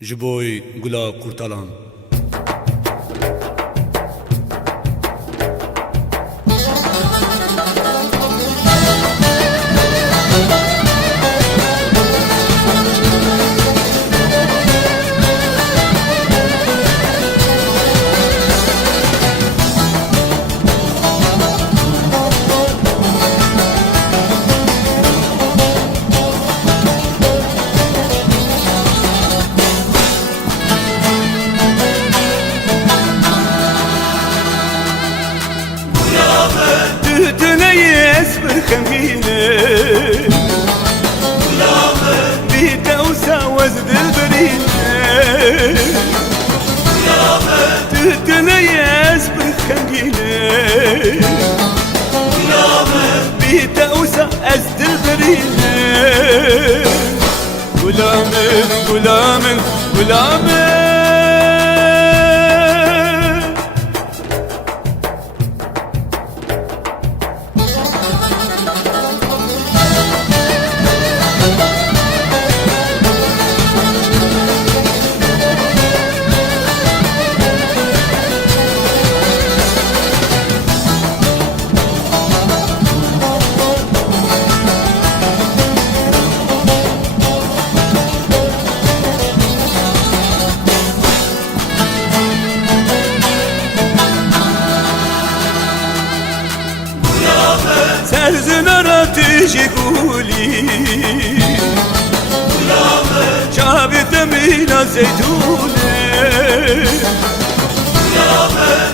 Jiboy Gula Kurtalan. خمينة بيتا وساوز بالبرينة تتنيس بالخمينة بيتا وساوز بالبرينة غلامن غلامن غلامن سرزنارا تيجي قولي شابت مينا زيتونة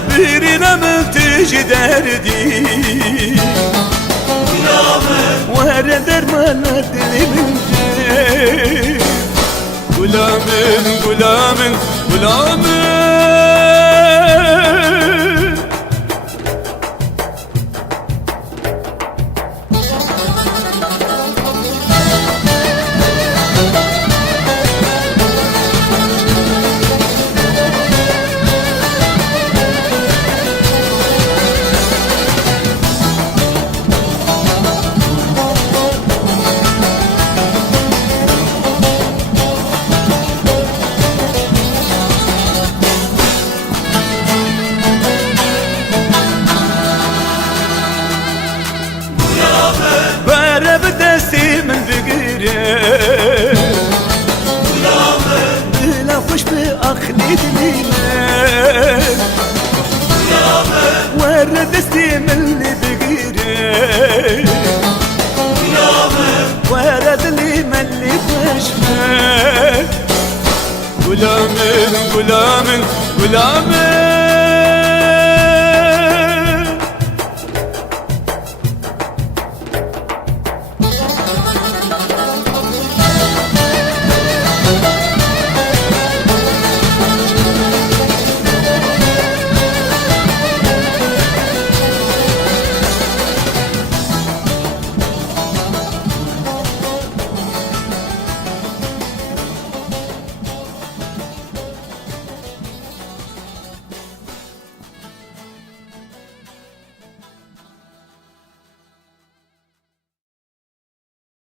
بيرنا من تيجي دردي ورد درمانا دلي منتي غلامن غلامن غلامن من بقيره بلا خوش بأخلي دليله ورد دستي من اللي بقيره ورد لي من اللي بشمه غلامن غلامن غلامن